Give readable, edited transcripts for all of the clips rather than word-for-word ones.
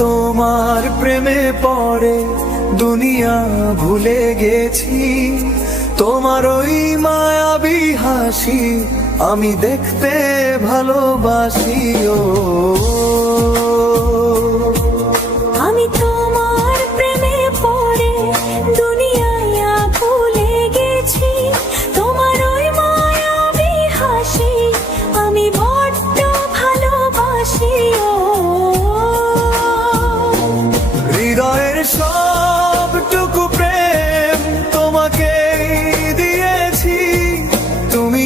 তোমার প্রেমে পড়ে দুনিয়া ভুলে গেছি, তোমার ওই মায়াবী হাসি আমি দেখতে ভালোবাসি। ও আমি তোমার প্রেমে পড়ে দুনিয়ায় ভুলে গেছি, তোমার ওই মায়াবী হাসি আমি বড্ড ভালোবাসি। ও হৃদয়ের সবটুকু প্রেম তোমাকে দিয়েছি, তুমি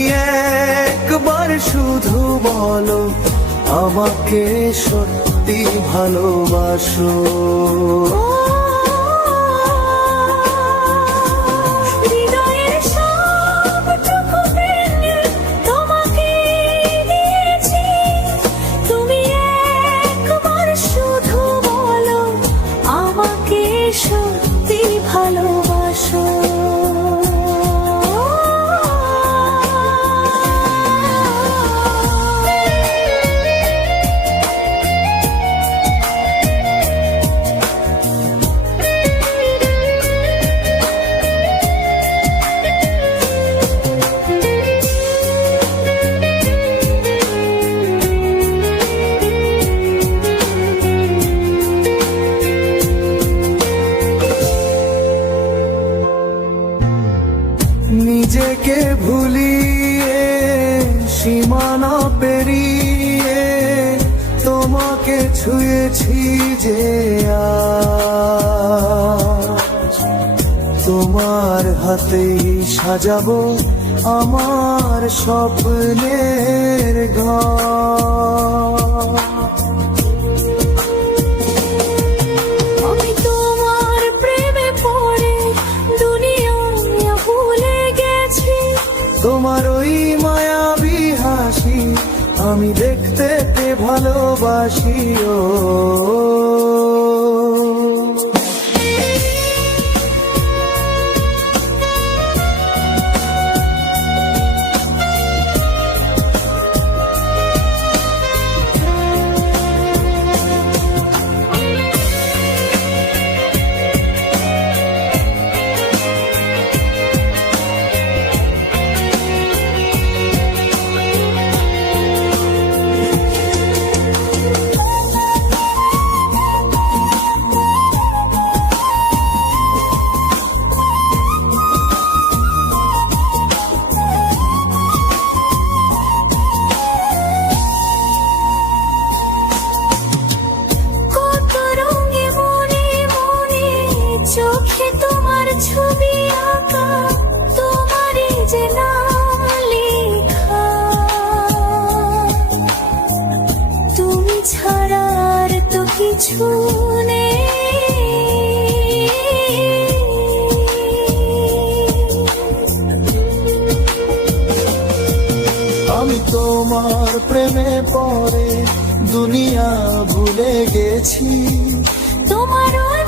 একবার শুধু বলো আমাকে সত্যি ভালোবাসো। হৃদয়ের সবটুকু প্রেম তোমাকে দিয়েছি, তুমি একবার শুধু বলো আমাকে সত্যি ভালোবাসো। নিজেকে ভুলিয়ে সীমানা পেরিয়ে তোমাকে ছুঁয়েছি যে আজ, তোমার হাতেই সাজাবো আমার স্বপ্নের ঘর। আমি তোমার প্রেমে পড়ে দুনিয়ায় ভুলে গেছি, তোমার ওই মায়াবী হাসি আমি দেখতে ভালোবাসি। ও কত রঙে মনে মনে চোখে তোমার ছবি আঁকা, তোমারই যে নাম লেখা, তুমি ছাড়া আর তো কিছু নেই। আমি তোমার প্রেমে পড়ে দুনিয়া ভুলে গেছি, তোমার ওই